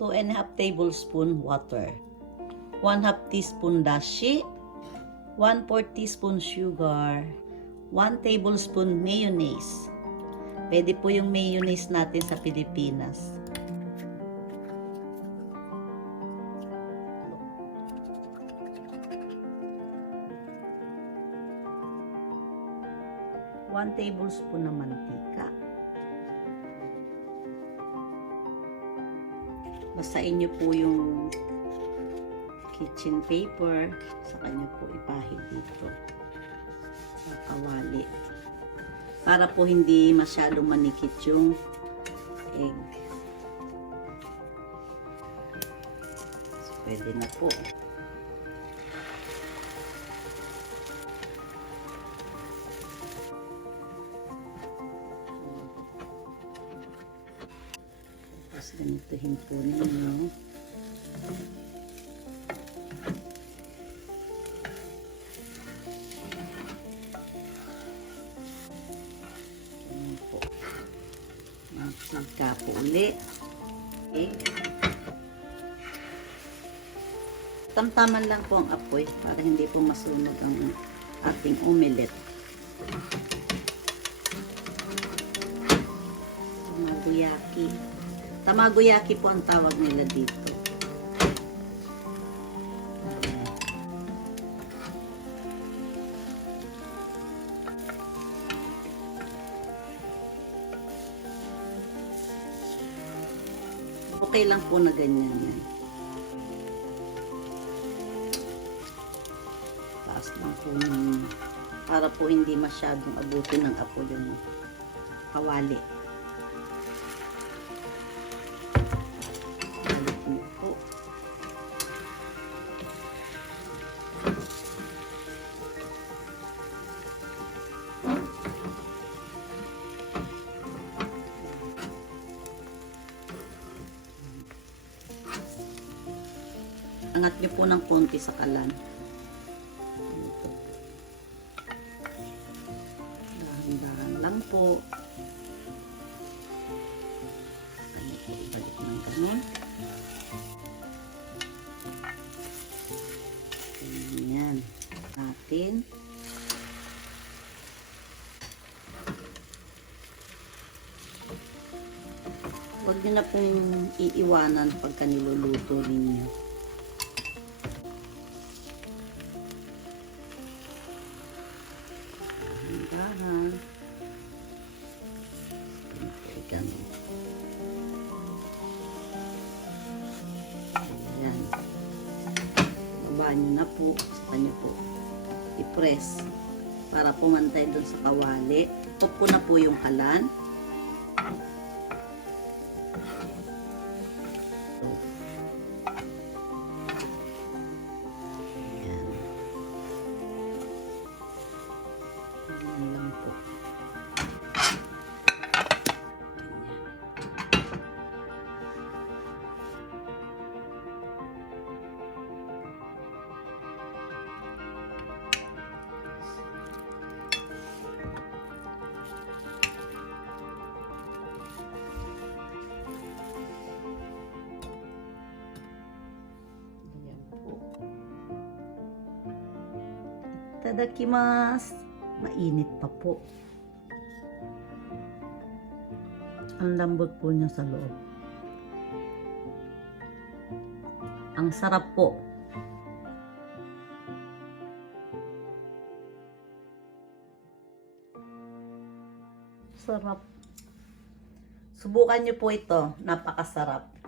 2½ tablespoon water, 1/2 teaspoon dashi, 1/4 teaspoon sugar, 1 tablespoon mayonnaise. Pwede po yung mayonnaise natin sa Pilipinas. One tablespoon na mantika. Basahin niyo po yung kitchen paper. Sa kanya po ipahid dito sa kawali. Para po hindi masyadong manikit yung egg. So, pwede na po. Tapos ganituhin po ninyo. Magka po ulit. Okay. Tamtaman lang po ang apoy para hindi po masunog ang ating omelette. Tamagoyaki. Tamagoyaki po ang tawag nila dito. Okay lang po na ganyan yan. Taas lang po ng, para po hindi masyadong abutin ng apoy yung kawali. Balik niyo po. Angat nyo po ng konti sa kalan. Dahan-dahan lang po. Kaya po ibalik ng ganun. Ayan. Atin. Huwag nyo na pong iiwanan pagka niluluto ninyo. Ayan. Babaan nyo na po. Saka nyo po i-press para pumantay dun sa kawali. Top ko na po yung kalan. Itadakimasu. Mainit pa po. Ang lambot po niya sa loob. Ang sarap po. Sarap. Subukan niyo po ito. Napakasarap.